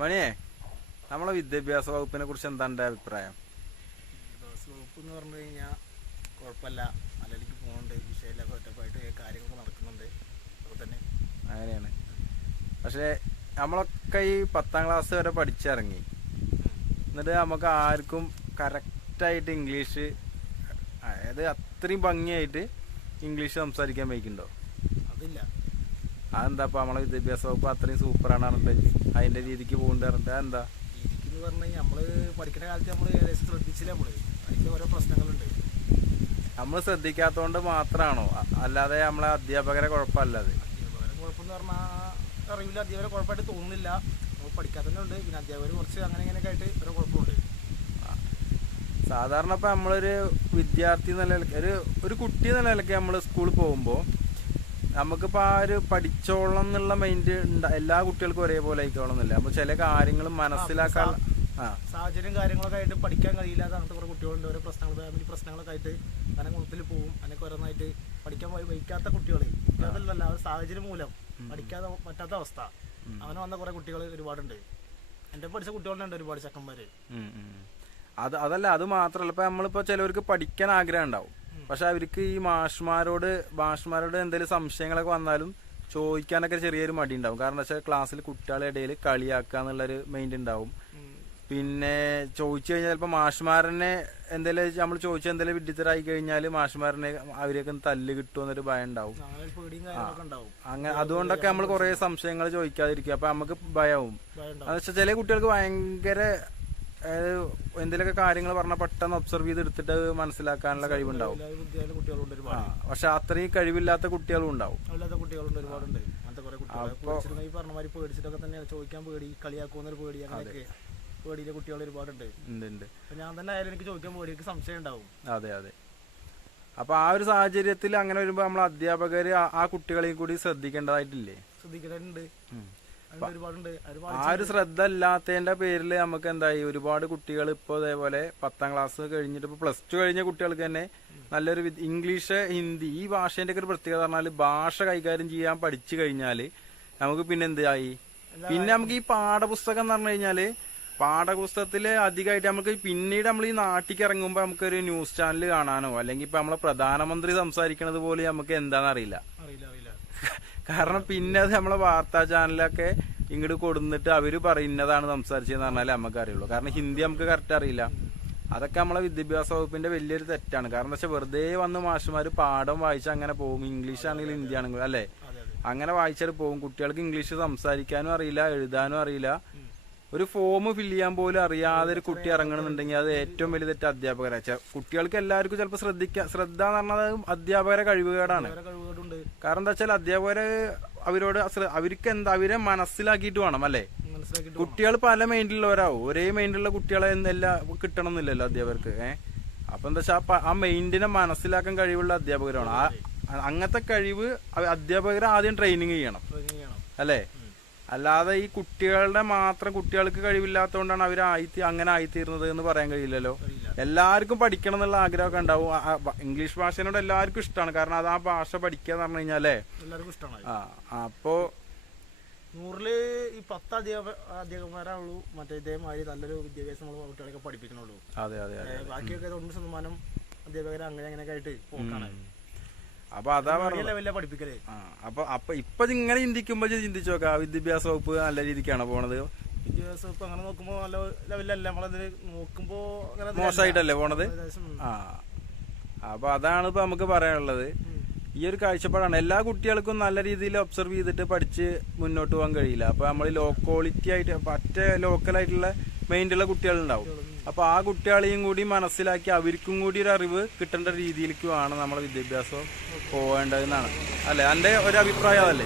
മണിയെ, നമ്മളെ വിദ്യാഭ്യാസ വകുപ്പിനെ കുറിച്ച് എന്താ എന്റെ അഭിപ്രായം? വിദ്യാഭ്യാസ വകുപ്പ് എന്ന് പറഞ്ഞു കഴിഞ്ഞാൽ കുഴപ്പമില്ല, നല്ലതിലേക്ക് പോകുന്നുണ്ട്. വിഷയമില്ലൊക്കെ ഒറ്റപ്പായിട്ട് കാര്യങ്ങളൊക്കെ നടക്കുന്നുണ്ട്. അതൊക്കെ തന്നെ അങ്ങനെയാണ്. പക്ഷെ നമ്മളൊക്കെ ഈ 10ാം ക്ലാസ് വരെ പഠിച്ചിറങ്ങി, എന്നിട്ട് നമുക്ക് ആർക്കും കറക്റ്റായിട്ട് ഇംഗ്ലീഷ്, അതായത് അത്രയും ഭംഗിയായിട്ട് ഇംഗ്ലീഷ് സംസാരിക്കാൻ വയ്ക്കുന്നുണ്ടോ? അതില്ല. അതെന്താ ഇപ്പം നമ്മളെ വിദ്യാഭ്യാസ വകുപ്പ് അത്രയും സൂപ്പറാണ് പറഞ്ഞിട്ട് അതിൻ്റെ രീതിക്ക് പോകുന്നുണ്ട് പറഞ്ഞിട്ട് അതെന്താ? രീതിക്കെന്ന് പറഞ്ഞു കഴിഞ്ഞാൽ നമ്മൾ പഠിക്കുന്ന കാലത്ത് നമ്മൾ ഏകദേശം ശ്രദ്ധിച്ചില്ല. അതിൻ്റെ ഓരോ പ്രശ്നങ്ങളുണ്ട്. നമ്മൾ ശ്രദ്ധിക്കാത്തതുകൊണ്ട് മാത്രമാണോ, അല്ലാതെ നമ്മളെ അധ്യാപകരെ കുഴപ്പമല്ല അത്? അധ്യാപകരെ കുഴപ്പമെന്ന് പറഞ്ഞാൽ അറിയില്ല. അധ്യാപകരെ കുഴപ്പമായിട്ട് തോന്നുന്നില്ല. നമ്മൾ പഠിക്കാൻ തന്നെ ഉണ്ട്. പിന്നെ അധ്യാപകർ കുറച്ച് അങ്ങനെ ഇങ്ങനെയൊക്കെ ആയിട്ട് ഓരോ കുഴപ്പമുണ്ട്. സാധാരണ ഇപ്പം നമ്മളൊരു വിദ്യാർത്ഥി എന്ന നിലയ്ക്ക്, ഒരു കുട്ടി എന്ന നിലയ്ക്ക് നമ്മൾ സ്കൂളിൽ പോകുമ്പോൾ നമുക്കിപ്പോൾ ആ ഒരു പഠിച്ചോളം എന്നുള്ള മൈൻഡ് എല്ലാ കുട്ടികൾക്കും ഒരേപോലെ ആയിക്കോളന്നില്ല. നമ്മൾ ചില കാര്യങ്ങൾ മനസ്സിലാക്കാൻ സാഹചര്യം കാര്യങ്ങളൊക്കെ ആയിട്ട് പഠിക്കാൻ കഴിയില്ലാത്ത അങ്ങനത്തെ കുറേ കുട്ടികളുണ്ട്. ഓരോ പ്രശ്നങ്ങൾ, ഫാമിലി പ്രശ്നങ്ങളൊക്കെ ആയിട്ട് അങ്ങനെ കുളത്തിൽ പോകും. അതിനൊക്കെ ഓരോന്നായിട്ട് പഠിക്കാൻ വയ്ക്കാത്ത കുട്ടികൾ, അതല്ല ഒരു സാഹചര്യം മൂലം പഠിക്കാതെ പറ്റാത്ത അവസ്ഥ അങ്ങനെ വന്ന കുറേ കുട്ടികൾ ഒരുപാടുണ്ട്. എൻ്റെ പഠിച്ച കുട്ടികളുണ്ട് ഒരുപാട് ചെക്കന്മാര്. അതല്ല, അത് മാത്രമല്ല, ഇപ്പം നമ്മളിപ്പോൾ ചിലവർക്ക് പഠിക്കാൻ ആഗ്രഹം ഉണ്ടാവും. പക്ഷെ അവർക്ക് ഈ മാഷ്മാരോട് എന്തെങ്കിലും സംശയങ്ങളൊക്കെ വന്നാലും ചോദിക്കാനൊക്കെ ചെറിയൊരു മടി ഉണ്ടാവും. കാരണം എന്താ വെച്ചാൽ ക്ലാസ്സിൽ കുട്ടികളുടെ ഇടയിൽ കളിയാക്കുക എന്നുള്ളൊരു മൈൻഡ് ഉണ്ടാവും. പിന്നെ ചോദിച്ചു കഴിഞ്ഞാൽ ചിലപ്പോൾ മാഷ്മാരനെ എന്തെങ്കിലും നമ്മൾ ചോദിച്ചാൽ എന്തെങ്കിലും വിഡ്ഢിത്തരായി കഴിഞ്ഞാൽ മാഷ്മാരനെ അവരെയൊക്കെ തല്ല് കിട്ടുമെന്നൊരു ഭയം ഉണ്ടാവും. അങ്ങനെ അതുകൊണ്ടൊക്കെ നമ്മൾ കുറേ സംശയങ്ങൾ ചോദിക്കാതിരിക്കുക. അപ്പൊ നമുക്ക് ഭയവും. എന്ന് വെച്ചാൽ ചില കുട്ടികൾക്ക് ഭയങ്കര എന്തെങ്കിലുമൊക്കെ കാര്യങ്ങൾ പറഞ്ഞാൽ പെട്ടെന്ന് ഒബ്സർവ് ചെയ്ത് എടുത്തിട്ട് മനസ്സിലാക്കാനുള്ള കഴിവുണ്ടാവും. പക്ഷെ അത്രയും കഴിവില്ലാത്ത കുട്ടികളും ഉണ്ടാവും. പേടിച്ചിട്ടൊക്കെ തന്നെയാണ് ചോദിക്കാൻ, പേടി, കളിയാക്കുന്നൊരു പേടി, അങ്ങനെയൊക്കെ പേടിയിലെ കുട്ടികൾ ഒരുപാടുണ്ട്. ഞാൻ തന്നെ ആയാലും എനിക്ക് ചോദിക്കാൻ പേടി, എനിക്ക് സംശയം ഉണ്ടാവും. അതെ. അപ്പൊ ആ ഒരു സാഹചര്യത്തിൽ അങ്ങനെ വരുമ്പോ നമ്മൾ അധ്യാപകര് ആ കുട്ടികളെയും കൂടി ശ്രദ്ധിക്കേണ്ടതായിട്ടില്ലേ? ശ്രദ്ധിക്കേണ്ടതുണ്ട്. ആ ഒരു ശ്രദ്ധ ഇല്ലാത്തതിന്റെ പേരിൽ നമുക്ക് എന്തായി, ഒരുപാട് കുട്ടികൾ ഇപ്പോൾ ഇതേപോലെ 10ാം ക്ലാസ് കഴിഞ്ഞിട്ട് ഇപ്പൊ +2 കഴിഞ്ഞ കുട്ടികൾക്ക് തന്നെ നല്ലൊരു ഇംഗ്ലീഷ്, ഹിന്ദി, ഈ ഭാഷേന്റെ ഒക്കെ ഒരു പ്രത്യേകത പറഞ്ഞാൽ ഭാഷ കൈകാര്യം ചെയ്യാൻ പഠിച്ചു കഴിഞ്ഞാല് നമുക്ക് പിന്നെ എന്തായി, പിന്നെ നമുക്ക് ഈ പാഠപുസ്തകം എന്ന് പറഞ്ഞു കഴിഞ്ഞാല് പാഠപുസ്തകത്തില് അധികമായിട്ട് നമുക്ക് പിന്നീട് നമ്മൾ ഈ നാട്ടിലേക്ക് ഇറങ്ങുമ്പോ നമുക്കൊരു ന്യൂസ് ചാനൽ കാണാനോ അല്ലെങ്കിൽ ഇപ്പൊ നമ്മളെ പ്രധാനമന്ത്രി സംസാരിക്കണത് പോലെ നമുക്ക് എന്താണെന്ന് അറിയില്ല. കാരണം പിന്നെ അത് നമ്മളെ വാർത്താ ചാനലൊക്കെ ഇങ്ങോട്ട് കൊടുന്നിട്ട് അവര് പറയുന്നതാണ് സംസാരിച്ചതെന്ന് പറഞ്ഞാലേ നമുക്ക് അറിയുള്ളൂ. കാരണം ഹിന്ദി നമുക്ക് കറക്റ്റ് അറിയില്ല. അതൊക്കെ നമ്മളെ വിദ്യാഭ്യാസ വകുപ്പിന്റെ വലിയൊരു തെറ്റാണ്. കാരണം എന്താ വെച്ചാൽ വെറുതെ വന്ന് മാഷുമാര് പാഠം വായിച്ച് അങ്ങനെ പോകും. ഇംഗ്ലീഷ് ആണെങ്കിലും ഹിന്ദി ആണെങ്കിലും അല്ലെ, അങ്ങനെ വായിച്ചിട്ട് പോകും. കുട്ടികൾക്ക് ഇംഗ്ലീഷ് സംസാരിക്കാനും അറിയില്ല, എഴുതാനും അറിയില്ല. ഒരു ഫോം ഫില്ല് ചെയ്യാൻ പോലും അറിയാതെ ഒരു കുട്ടി ഇറങ്ങണമെന്നുണ്ടെങ്കിൽ അത് ഏറ്റവും വലിയ തെറ്റ് അധ്യാപകരെ. കുട്ടികൾക്ക് എല്ലാവർക്കും ചിലപ്പോൾ ശ്രദ്ധ എന്ന് പറഞ്ഞത് അധ്യാപകരെ കഴിവുകേടാണ്. കാരണം എന്താ വെച്ചാൽ അധ്യാപകര് അവരെ മനസ്സിലാക്കിയിട്ട് വേണം അല്ലെ. കുട്ടികൾ പല മൈൻഡിലുള്ളവരാവും. ഒരേ മൈൻഡിലുള്ള കുട്ടികളെ എല്ലാം കിട്ടണം എന്നില്ലല്ലോ അധ്യാപകർക്ക്. അപ്പൊ എന്താ വെച്ചാൽ ആ മൈൻഡിനെ മനസ്സിലാക്കാൻ കഴിവുള്ള അധ്യാപകരാണ്. അങ്ങനത്തെ കഴിവ് അധ്യാപകരെ ആദ്യം ട്രെയിനിങ് ചെയ്യണം അല്ലേ. അല്ലാതെ ഈ കുട്ടികൾക്ക് കഴിവില്ലാത്തതുകൊണ്ടാണ് അങ്ങനെ ആയിത്തീർന്നത് എന്ന് പറയാൻ കഴിയില്ലല്ലോ. എല്ലാവർക്കും പഠിക്കണം എന്നുള്ള ആഗ്രഹമൊക്കെ ഉണ്ടാവും. ഇംഗ്ലീഷ് ഭാഷേനോട് എല്ലാവർക്കും ഇഷ്ടമാണ്. കാരണം അത് ആ ഭാഷ പഠിക്കുക എന്ന് പറഞ്ഞു കഴിഞ്ഞാലേ എല്ലാവർക്കും ഇഷ്ടമാണ്. അപ്പോ 100-ല് ഈ 10 അധ്യാപകന്മാരാണുള്ളൂ മറ്റേ ഇതേമാതിരി നല്ലൊരു വിദ്യാഭ്യാസം നമ്മൾ കുട്ടികളൊക്കെ പഠിപ്പിക്കണുള്ളൂ. അതെ. ബാക്കിയൊക്കെ 90% അധ്യാപകർ അങ്ങനെയൊക്കെ ആയിട്ട് പോക്കാണ്. അപ്പൊ അതാ പഠിപ്പിക്കലേ. അപ്പൊ ഇപ്പൊ ഇങ്ങനെ ചിന്തിച്ചു നോക്കാം, വിദ്യാഭ്യാസ വകുപ്പ് നല്ല രീതിക്കാണ് പോണത്. വിദ്യാഭ്യാസ വകുപ്പ് അങ്ങനെ നോക്കുമ്പോ നല്ല ലെവലല്ല, നമ്മളതിന് നോക്കുമ്പോ മോശമായിട്ടല്ലേ പോണത്. അപ്പൊ അതാണ് ഇപ്പൊ നമുക്ക് പറയാനുള്ളത്. ഈ ഒരു കാഴ്ചപ്പാടാണ്. എല്ലാ കുട്ടികൾക്കും നല്ല രീതിയിൽ ഒബ്സർവ് ചെയ്തിട്ട് പഠിച്ച് മുന്നോട്ട് പോകാൻ കഴിയില്ല. അപ്പൊ നമ്മൾ ലോ ക്വാളിറ്റി ആയിട്ട് മറ്റേ ലോക്കലായിട്ടുള്ള മൈൻഡുള്ള കുട്ടികളുണ്ടാവും. അപ്പൊ ആ കുട്ടികളെയും കൂടി മനസ്സിലാക്കി അവർക്കും കൂടി ഒരു അറിവ് കിട്ടേണ്ട രീതിയിലേക്കുമാണ് നമ്മളെ വിദ്യാഭ്യാസം പോവേണ്ടതെന്നാണ് അല്ലെ. എന്റെ ഒരു അഭിപ്രായം അതല്ലേ?